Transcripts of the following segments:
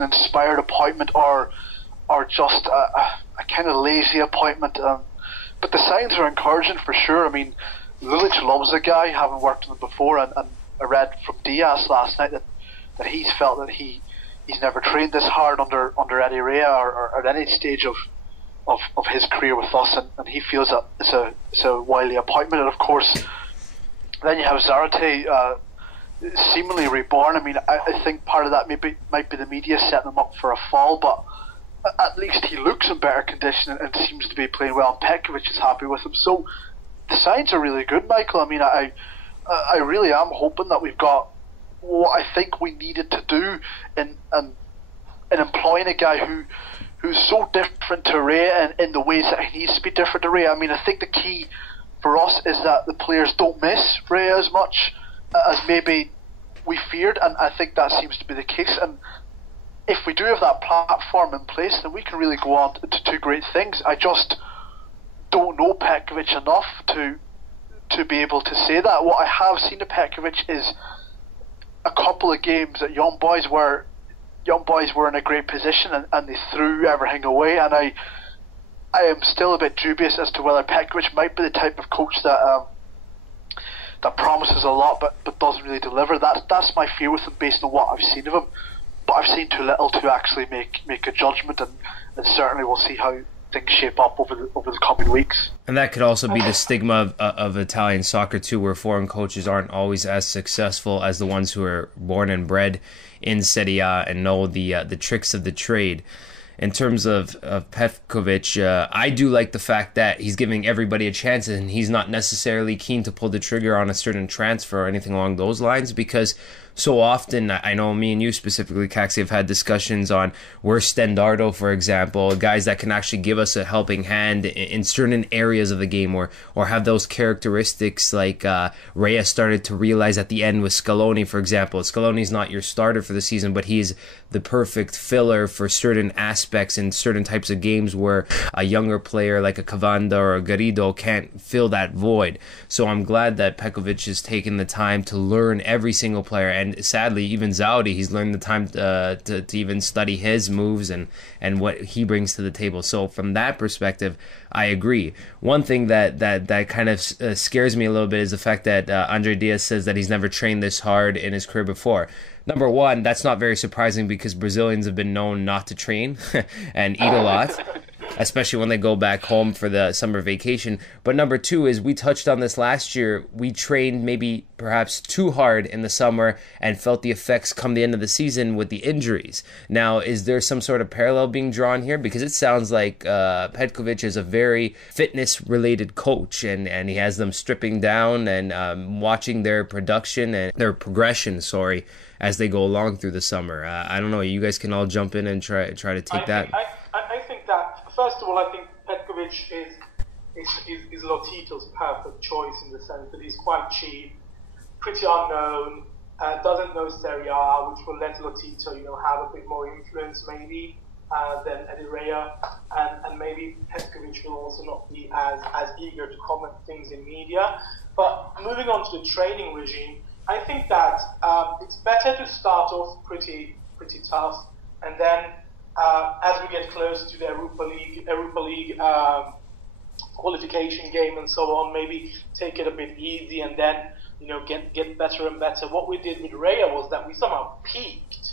inspired appointment or just a kind of lazy appointment. But the signs are encouraging for sure. I mean, Lulic loves the guy, having worked with him before, and I read from Diaz last night that he's felt that he's never trained this hard under Eddie Rea or at any stage of his career with us, and he feels that it's a wily appointment. And of course, then you have Zarate seemingly reborn. I mean, I think part of that might be the media setting him up for a fall, but at least he looks in better condition and seems to be playing well. And Petkovic is happy with him, so the signs are really good, Michael. I mean, I really am hoping that we've got what I think we needed to do in employing a guy who's so different to Ray in the ways that he needs to be different to Ray. I mean, I think the key for us is that the players don't miss Ray as much as maybe we feared, and I think that seems to be the case. And if we do have that platform in place, then we can really go on to do great things. I just don't know Petkovic enough to be able to say that. What I have seen of Petkovic is a couple of games that young boys were in a great position and they threw everything away, and I am still a bit dubious as to whether Petkovic might be the type of coach that promises a lot but doesn't really deliver. That's my fear with him based on what I've seen of him. But I've seen too little to actually make a judgment, and certainly we'll see how things shape up over the coming weeks. And that could also be the stigma of Italian soccer too, where foreign coaches aren't always as successful as the ones who are born and bred in Serie A and know the tricks of the trade. In terms of Petkovic, I do like the fact that he's giving everybody a chance and he's not necessarily keen to pull the trigger on a certain transfer or anything along those lines, because so often, I know me and you specifically, Caxi, have had discussions on where Stendardo, for example, guys that can actually give us a helping hand in certain areas of the game or have those characteristics like Rhea started to realize at the end with Scaloni, for example. Scaloni's not your starter for the season, but he's the perfect filler for certain aspects in certain types of games where a younger player like a Cavanda or a Garrido can't fill that void. So I'm glad that Petkovic has taken the time to learn every single player, and sadly, even Zaudi, he's learned the time to even study his moves and what he brings to the table. So from that perspective, I agree. One thing that kind of scares me a little bit is the fact that Andre Diaz says that he's never trained this hard in his career before. Number one, that's not very surprising because Brazilians have been known not to train and eat a lot, especially when they go back home for the summer vacation. But number two is, we touched on this last year, we trained maybe perhaps too hard in the summer and felt the effects come the end of the season with the injuries. Now, is there some sort of parallel being drawn here? Because it sounds like Petkovic is a very fitness-related coach, and he has them stripping down and watching their production and their progression, as they go along through the summer. I don't know, you guys can all jump in and try to take that. I think that, first of all, I think Petkovic is Lotito's perfect choice in the sense that he's quite cheap, pretty unknown, doesn't know Serie A, which will let Lotito, have a bit more influence maybe than Eddie Rea, and maybe Petkovic will also not be as eager to comment things in media. But moving on to the training regime, I think that it's better to start off pretty tough, and then as we get close to the Europa League qualification game and so on, maybe take it a bit easy, and then get better and better. What we did with Rea was that we somehow peaked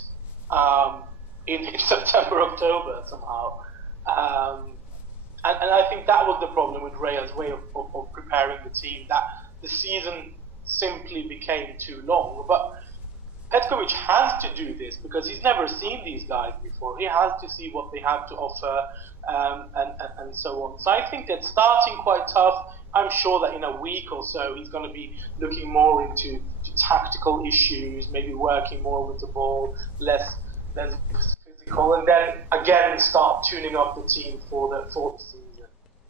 in September, October somehow, and I think that was the problem with Rea's way of preparing the team, that the season simply became too long. But Petkovic has to do this because he's never seen these guys before. He has to see what they have to offer, and so on. So I think that starting quite tough, I'm sure that in a week or so he's going to be looking more into tactical issues, maybe working more with the ball, less physical, and then again start tuning up the team for the season.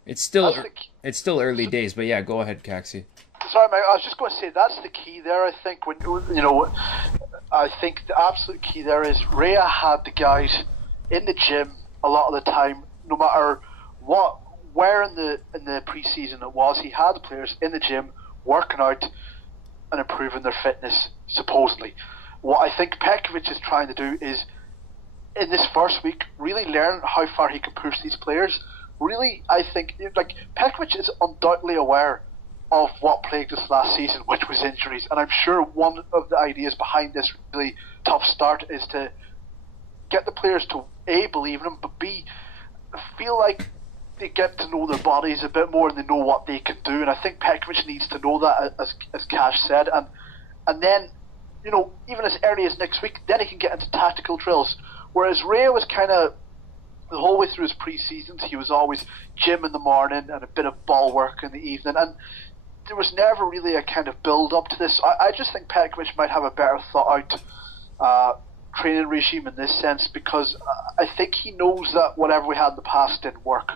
It's still early days, but yeah, go ahead, Caxi. Sorry, Mike, I was just going to say that's the key there. I think I think the absolute key there is Rea had the guys in the gym a lot of the time, no matter where in the pre-season it was. He had the players in the gym working out and improving their fitness, supposedly. What I think Petkovic is trying to do is in this first week, really learn how far he can push these players. Really, I think, like, Petkovic is undoubtedly aware of what plagued us last season, which was injuries. And I'm sure one of the ideas behind this really tough start is to get the players to A, believe in him, but B, feel like they get to know their bodies a bit more and they know what they can do. And I think Petkovic needs to know that, as Cash said. And then, you know, even as early as next week, then he can get into tactical drills. Whereas Ray was kind of, the whole way through his pre-seasons, he was always gym in the morning and a bit of ball work in the evening. And there was never really a kind of build-up to this. I just think Petkovic might have a better thought-out training regime in this sense, because I think he knows that whatever we had in the past didn't work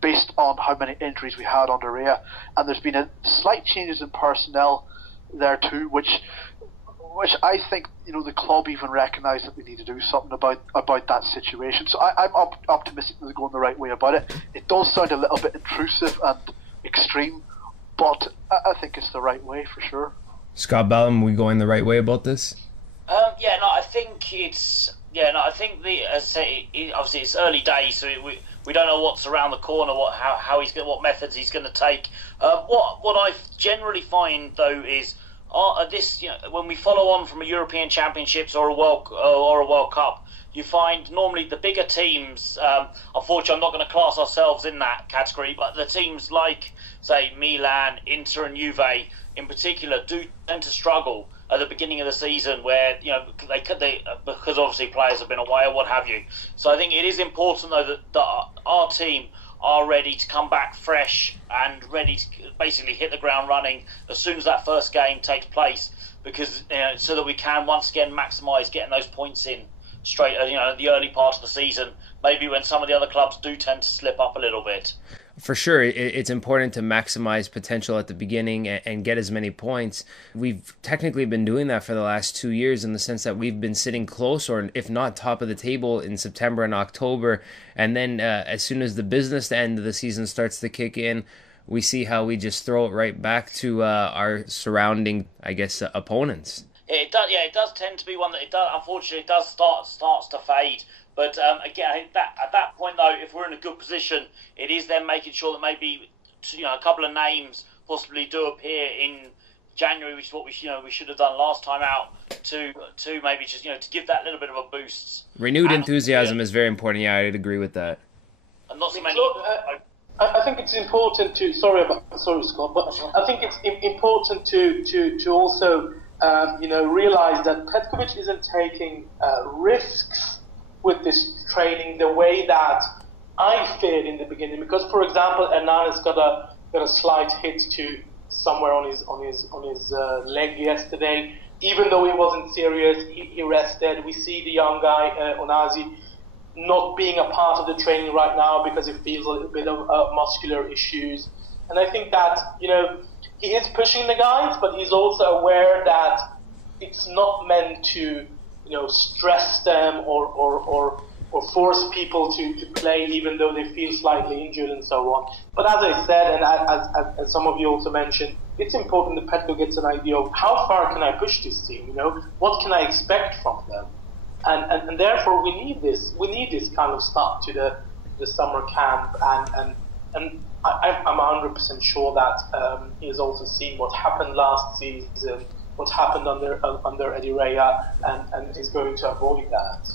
based on how many injuries we had under Rea. And there's been a slight changes in personnel there too, which I think, you know, the club even recognise that they need to do something about that situation. So I'm optimistic that they're going the right way about it. It does sound a little bit intrusive and extreme, but I think it's the right way for sure. Scott Bellum, we going the right way about this? I think obviously it's early days, so we don't know what's around the corner, what methods he's going to take. What I generally find though is when we follow on from a European Championships or a World Cup, you find normally the bigger teams. Unfortunately, I'm not going to class ourselves in that category, but the teams like, say, Milan, Inter, and Juve in particular do tend to struggle at the beginning of the season, where they because obviously players have been away or what have you. So I think it is important though that our team are ready to come back fresh and ready to basically hit the ground running as soon as that first game takes place, because so that we can once again maximise getting those points in straight at the early part of the season, maybe when some of the other clubs do tend to slip up a little bit. For sure, it's important to maximize potential at the beginning and get as many points. We've technically been doing that for the last 2 years, in the sense that we've been sitting close, or if not top of the table, in September and October. And then as soon as the business end of the season starts to kick in, we see how we just throw it right back to our surrounding, opponents. It does tend to be one that unfortunately starts to fade. But again, at that point though, if we're in a good position, it is then making sure that maybe a couple of names possibly do appear in January, which is what we should have done last time out, to maybe just to give that little bit of a boost. Renewed enthusiasm is very important. Yeah, I'd agree with that. And not so many. I think it's important to sorry Scott, but I think it's important to also realise that Petkovic isn't taking risks with this training the way that I feared in the beginning, because for example Hernanes got a slight hit to somewhere on his leg yesterday. Even though he wasn't serious, he rested. We see the young guy Onazi not being a part of the training right now because he feels a little bit of muscular issues, and I think that he is pushing the guys, but he's also aware that it's not meant to stress them or force people to play even though they feel slightly injured and so on. But as I said, and as some of you also mentioned, it's important that Petko gets an idea of how far can I push this team, what can I expect from them, and therefore we need this kind of start to the summer camp, and I'm 100% sure that he has also seen what happened last season, what happened under Eddie Rea, and is going to avoid that.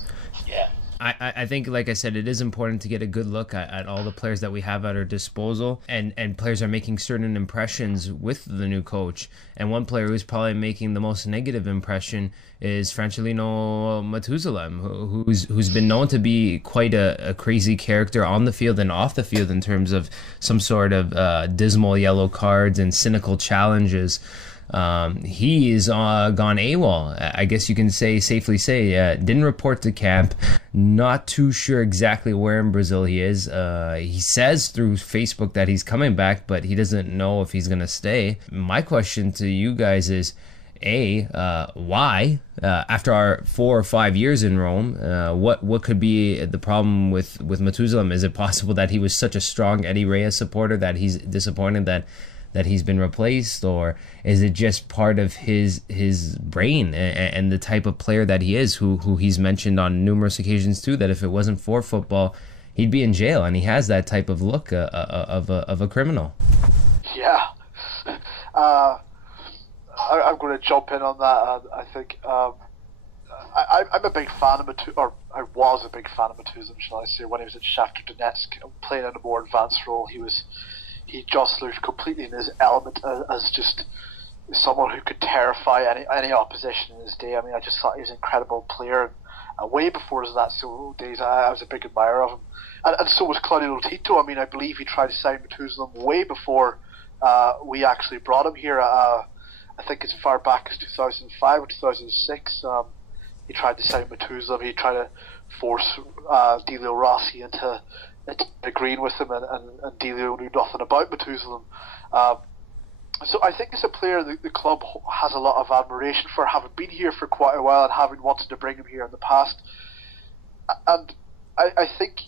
Yeah. I think, like I said, it is important to get a good look at all the players that we have at our disposal, and players are making certain impressions with the new coach. And one player who's probably making the most negative impression is Francelino Matuzalem, who's been known to be quite a crazy character on the field and off the field in terms of some sort of dismal yellow cards and cynical challenges. He's gone AWOL, I guess you can safely say. Didn't report to camp. Not too sure exactly where in Brazil he is. He says through Facebook that he's coming back, but he doesn't know if he's going to stay. My question to you guys is, why? After our 4 or 5 years in Rome, what could be the problem with Matuzalem? Is it possible that he was such a strong Eddie Rea supporter that he's disappointed that that he's been replaced, or is it just part of his brain and the type of player that he is, who he's mentioned on numerous occasions too, that if it wasn't for football, he'd be in jail, and he has that type of look of a criminal. Yeah. I'm going to jump in on that. I think I'm a big fan of Matu, or I was a big fan of Matuzem, shall I say, when he was at Shakhtar Donetsk, playing in a more advanced role. He just looked completely in his element as just someone who could terrify any opposition in his day. I mean, I just thought he was an incredible player. And way before his Lazio days, I was a big admirer of him. And so was Claudio Tito. I mean, I believe he tried to sign Matuzem way before we actually brought him here. I think as far back as 2005 or 2006, he tried to sign Matuzem. He tried to force Delio Rossi into agreeing with him, and Delio knew nothing about Matuzem. So I think as a player, the club has a lot of admiration for, having been here for quite a while and having wanted to bring him here in the past. And I think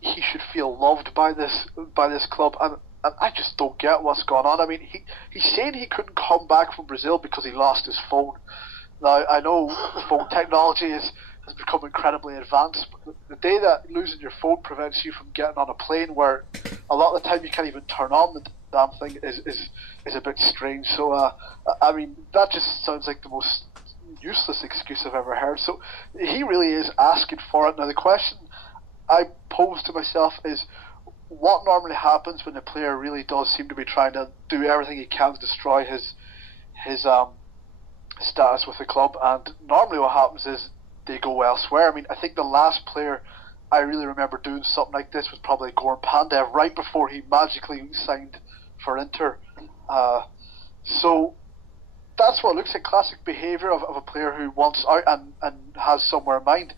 he should feel loved by this club, and I just don't get what's going on. I mean, he's saying he couldn't come back from Brazil because he lost his phone. Now, I know phone technology has become incredibly advanced, but the day that losing your phone prevents you from getting on a plane, where a lot of the time you can't even turn on the damn thing, is a bit strange. So, I mean, that just sounds like the most useless excuse I've ever heard. So, he really is asking for it. Now, the question I pose to myself is, what normally happens when a player really does seem to be trying to do everything he can to destroy his status with the club? And normally what happens is they go elsewhere. I mean, I think the last player I really remember doing something like this was probably Goran Pandev, right before he magically signed for Inter. So that's what looks like classic behaviour of a player who wants out and has somewhere in mind.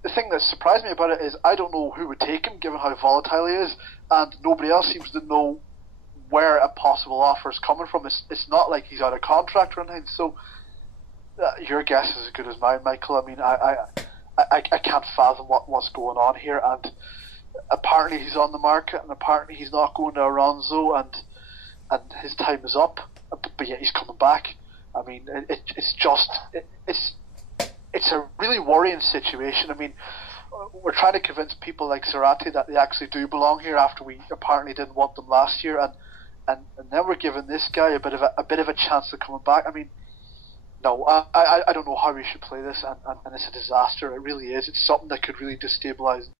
The thing that surprised me about it is I don't know who would take him, given how volatile he is, and nobody else seems to know where a possible offer is coming from. It's not like he's out of contract or anything. So your guess is as good as mine, Michael. I mean, I can't fathom what's going on here. And apparently he's on the market, and apparently he's not going to Aranzo, and his time is up. But yet he's coming back. I mean, it's a really worrying situation. I mean, we're trying to convince people like Zarate that they actually do belong here after we apparently didn't want them last year, and then we're giving this guy a bit of a chance of coming back. I mean, no, I don't know how we should play this, and it's a disaster. It really is. It's something that could really destabilise